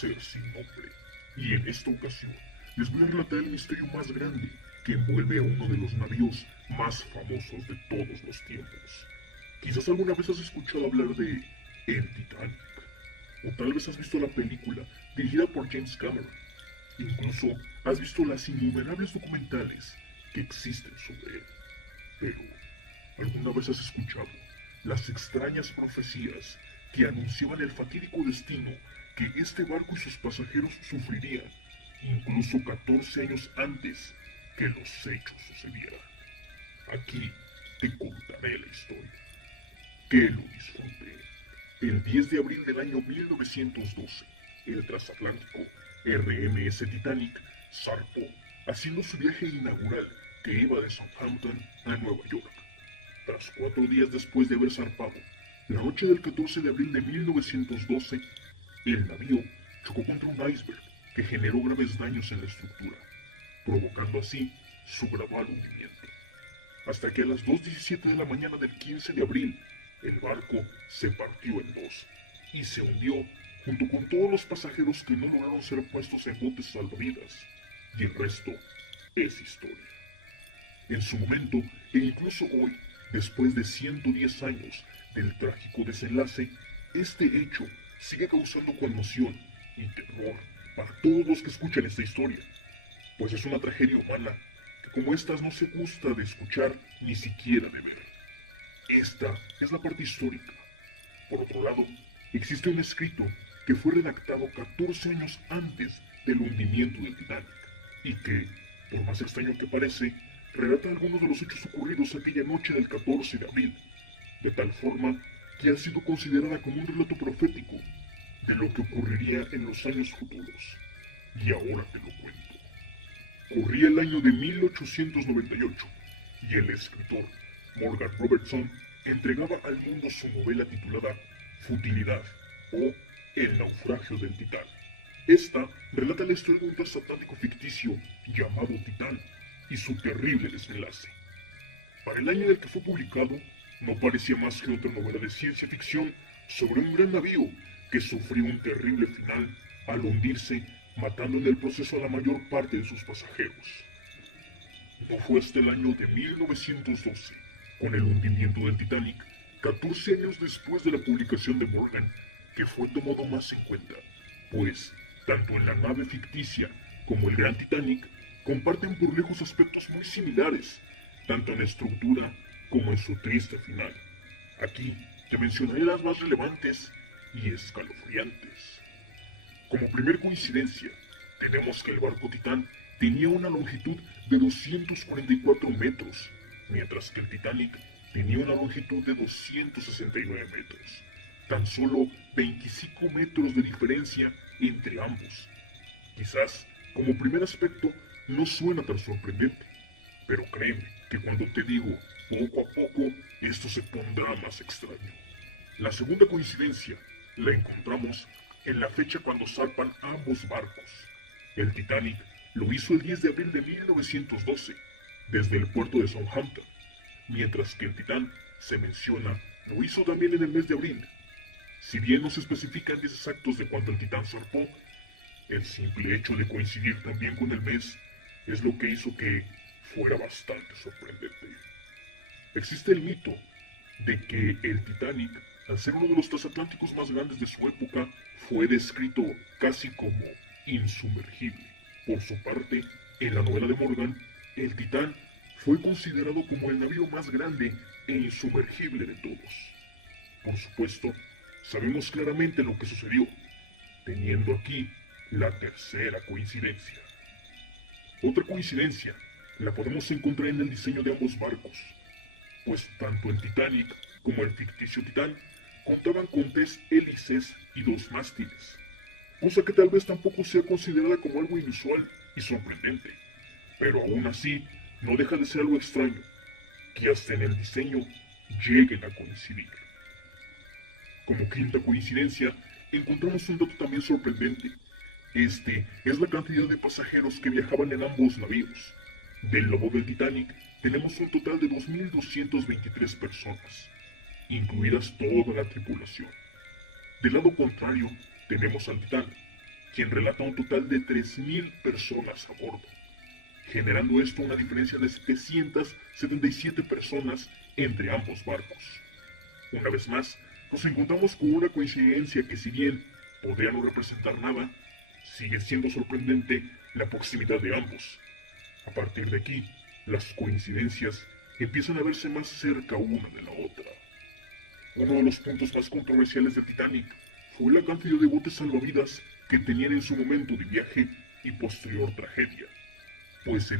ser sin nombre. Y en esta ocasión les voy a relatar el misterio más grande que envuelve a uno de los navíos más famosos de todos los tiempos. Quizás alguna vez has escuchado hablar de el Titanic, o tal vez has visto la película dirigida por James Cameron. Incluso has visto las innumerables documentales que existen sobre él. Pero, ¿alguna vez has escuchado las extrañas profecías que anunciaban el fatídico destino que este barco y sus pasajeros sufrirían, incluso 14 años antes que los hechos sucedieran? Aquí te contaré la historia. Que lo disfrute. El 10 de abril del año 1912, el transatlántico RMS Titanic zarpó, haciendo su viaje inaugural que iba de Southampton a Nueva York. Tras 4 días después de haber zarpado, la noche del 14 de abril de 1912, el navío chocó contra un iceberg que generó graves daños en la estructura, provocando así su gradual hundimiento. Hasta que a las 2:17 de la mañana del 15 de abril, el barco se partió en dos y se hundió junto con todos los pasajeros que no lograron ser puestos en botes salvavidas. Y el resto es historia. En su momento, e incluso hoy, después de 110 años del trágico desenlace, este hecho sigue causando conmoción y terror para todos los que escuchan esta historia, pues es una tragedia humana que como estas no se gusta de escuchar ni siquiera de ver. Esta es la parte histórica. Por otro lado, existe un escrito que fue redactado 14 años antes del hundimiento del Titanic y que, por más extraño que parece, relata algunos de los hechos ocurridos aquella noche del 14 de abril, de tal forma que ha sido considerada como un relato profético de lo que ocurriría en los años futuros. Y ahora te lo cuento. Corría el año de 1898 y el escritor Morgan Robertson entregaba al mundo su novela titulada Futilidad o El naufragio del Titán. Esta relata la historia de un transatlántico ficticio llamado Titán y su terrible desenlace. Para el año en el que fue publicado, no parecía más que otra novela de ciencia ficción sobre un gran navío que sufrió un terrible final al hundirse, matando en el proceso a la mayor parte de sus pasajeros. No fue hasta el año de 1912, con el hundimiento del Titanic, 14 años después de la publicación de Morgan, que fue tomado más en cuenta, pues tanto en la nave ficticia como el Gran Titanic comparten por lejos aspectos muy similares, tanto en la estructura como en su triste final. Aquí te mencionaré las más relevantes y escalofriantes. Como primer coincidencia, tenemos que el barco Titán tenía una longitud de 244 metros, mientras que el Titanic tenía una longitud de 269 metros. Tan solo 25 metros de diferencia entre ambos. Quizás, como primer aspecto, no suena tan sorprendente, pero créeme que cuando te digo poco a poco, esto se pondrá más extraño. La segunda coincidencia la encontramos en la fecha cuando zarpan ambos barcos. El Titanic lo hizo el 10 de abril de 1912, desde el puerto de Southampton, mientras que el Titán, se menciona, lo hizo también en el mes de abril. Si bien no se especifican días exactos de cuando el Titán zarpó, el simple hecho de coincidir también con el mes es lo que hizo que fuera bastante sorprendente. Existe el mito de que el Titanic, al ser uno de los transatlánticos más grandes de su época, fue descrito casi como insumergible. Por su parte, en la novela de Morgan, el Titán fue considerado como el navío más grande e insumergible de todos. Por supuesto, sabemos claramente lo que sucedió, teniendo aquí la tercera coincidencia. Otra coincidencia la podemos encontrar en el diseño de ambos barcos, pues tanto el Titanic como el ficticio Titán contaban con 3 hélices y 2 mástiles, cosa que tal vez tampoco sea considerada como algo inusual y sorprendente, pero aún así no deja de ser algo extraño, que hasta en el diseño lleguen a coincidir. Como quinta coincidencia, encontramos un dato también sorprendente. Este es la cantidad de pasajeros que viajaban en ambos navíos. Del lomo del Titanic tenemos un total de 2.223 personas, incluidas toda la tripulación. Del lado contrario tenemos al Titán, quien relata un total de 3.000 personas a bordo, generando esto una diferencia de 777 personas entre ambos barcos. Una vez más, nos encontramos con una coincidencia que, si bien podría no representar nada, sigue siendo sorprendente la proximidad de ambos. A partir de aquí, las coincidencias empiezan a verse más cerca una de la otra. Uno de los puntos más controversiales de Titanic fue la cantidad de botes salvavidas que tenían en su momento de viaje y posterior tragedia, pues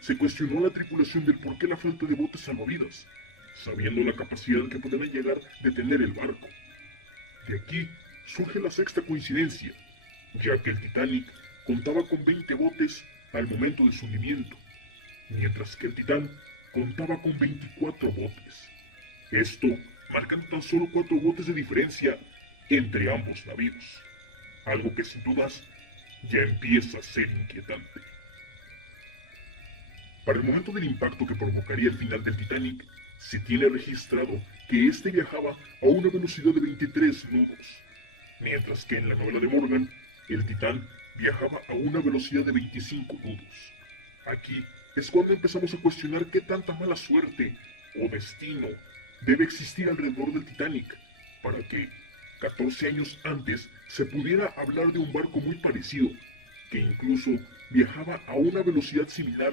se cuestionó a la tripulación del por qué la falta de botes salvavidas, sabiendo la capacidad que podían llegar de tener el barco. De aquí surge la sexta coincidencia, ya que el Titanic contaba con 20 botes al momento de su hundimiento, mientras que el Titán contaba con 24 botes. Esto marcando tan solo 4 botes de diferencia entre ambos navíos, algo que sin dudas ya empieza a ser inquietante. Para el momento del impacto que provocaría el final del Titanic, se tiene registrado que este viajaba a una velocidad de 23 nudos, mientras que en la novela de Morgan, el Titán viajaba a una velocidad de 25 nudos. Aquí es cuando empezamos a cuestionar qué tanta mala suerte o destino debe existir alrededor del Titanic para que 14 años antes se pudiera hablar de un barco muy parecido, que incluso viajaba a una velocidad similar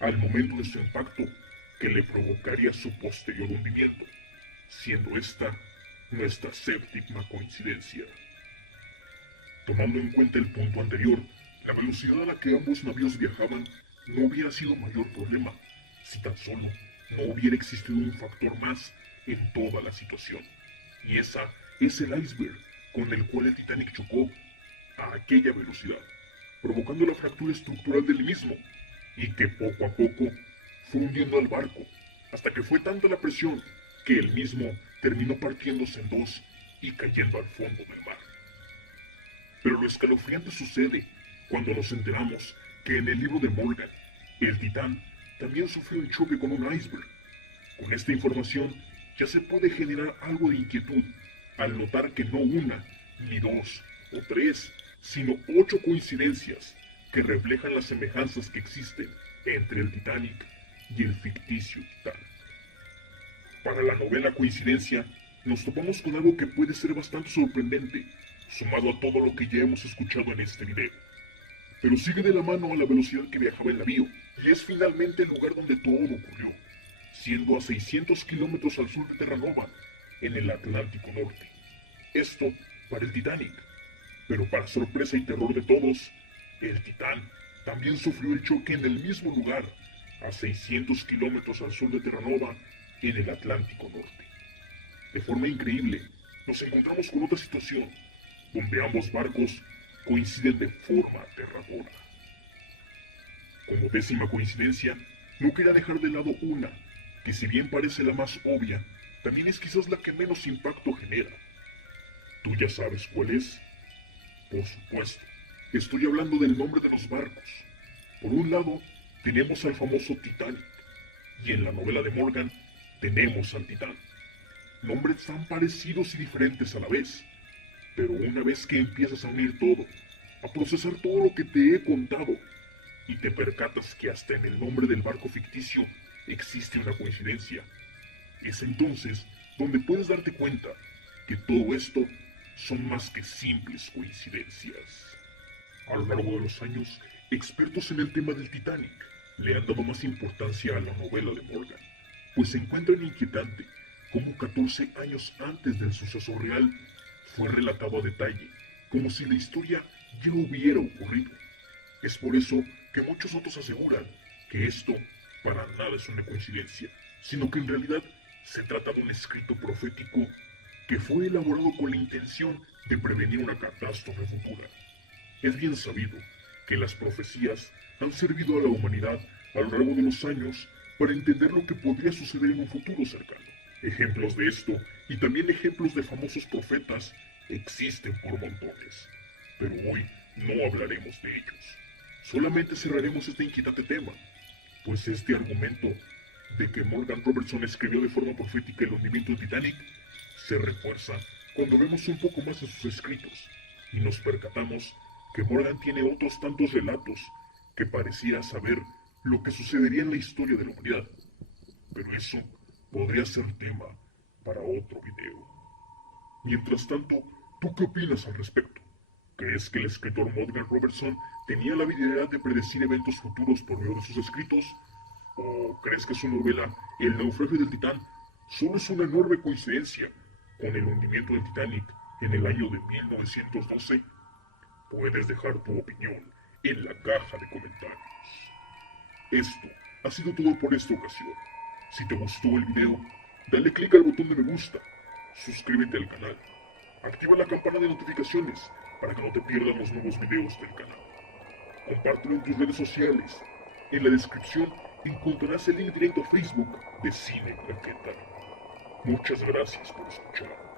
al momento de su impacto, que le provocaría su posterior hundimiento, siendo esta nuestra séptima coincidencia. Tomando en cuenta el punto anterior, la velocidad a la que ambos navíos viajaban no hubiera sido mayor problema, si tan solo no hubiera existido un factor más en toda la situación, y esa es el iceberg con el cual el Titanic chocó a aquella velocidad, provocando la fractura estructural del mismo, y que poco a poco fue hundiendo al barco, hasta que fue tanta la presión que el mismo terminó partiéndose en dos y cayendo al fondo del mar. Pero lo escalofriante sucede cuando nos enteramos que en el libro de Morgan, el Titán también sufrió un choque con un iceberg. Con esta información ya se puede generar algo de inquietud al notar que no una, ni dos o tres, sino 8 coincidencias que reflejan las semejanzas que existen entre el Titanic y el ficticio Titán. Para la novela Coincidencia, nos topamos con algo que puede ser bastante sorprendente, sumado a todo lo que ya hemos escuchado en este video. Pero sigue de la mano a la velocidad que viajaba el navío, y es finalmente el lugar donde todo ocurrió, siendo a 600 kilómetros al sur de Terranova, en el Atlántico Norte. Esto para el Titanic, pero para sorpresa y terror de todos, el Titán también sufrió el choque en el mismo lugar, a 600 kilómetros al sur de Terranova, en el Atlántico Norte. De forma increíble, nos encontramos con otra situación, donde ambos barcos coinciden de forma aterradora. Como décima coincidencia, no quería dejar de lado una, que si bien parece la más obvia, también es quizás la que menos impacto genera. ¿Tú ya sabes cuál es? Por supuesto, estoy hablando del nombre de los barcos. Por un lado, tenemos al famoso Titanic, y en la novela de Morgan, tenemos al Titán. Nombres tan parecidos y diferentes a la vez, pero una vez que empiezas a unir todo, a procesar todo lo que te he contado, y te percatas que hasta en el nombre del barco ficticio existe una coincidencia, es entonces donde puedes darte cuenta que todo esto son más que simples coincidencias. A lo largo de los años, expertos en el tema del Titanic le han dado más importancia a la novela de Morgan, pues se encuentran inquietante cómo 14 años antes del suceso real fue relatado a detalle, como si la historia ya hubiera ocurrido. Es por eso que muchos otros aseguran que esto para nada es una coincidencia, sino que en realidad se trata de un escrito profético que fue elaborado con la intención de prevenir una catástrofe futura. Es bien sabido que las profecías han servido a la humanidad a lo largo de los años para entender lo que podría suceder en un futuro cercano. Ejemplos de esto, y también ejemplos de famosos profetas, existen por montones, pero hoy no hablaremos de ellos. Solamente cerraremos este inquietante tema, pues este argumento de que Morgan Robertson escribió de forma profética el hundimiento del Titanic se refuerza cuando vemos un poco más de sus escritos y nos percatamos que Morgan tiene otros tantos relatos que parecía saber lo que sucedería en la historia de la humanidad. Pero eso podría ser tema para otro video. Mientras tanto, ¿tú qué opinas al respecto? ¿Crees que el escritor Morgan Robertson tenía la habilidad de predecir eventos futuros por medio de sus escritos? ¿O crees que su novela El naufragio del Titán solo es una enorme coincidencia con el hundimiento del Titanic en el año de 1912? Puedes dejar tu opinión en la caja de comentarios. Esto ha sido todo por esta ocasión. Si te gustó el video, dale click al botón de me gusta, suscríbete al canal, activa la campana de notificaciones para que no te pierdas los nuevos videos del canal. Compártelo en tus redes sociales. En la descripción encontrarás el link directo a Facebook de Cine Claqueta. Muchas gracias por escuchar.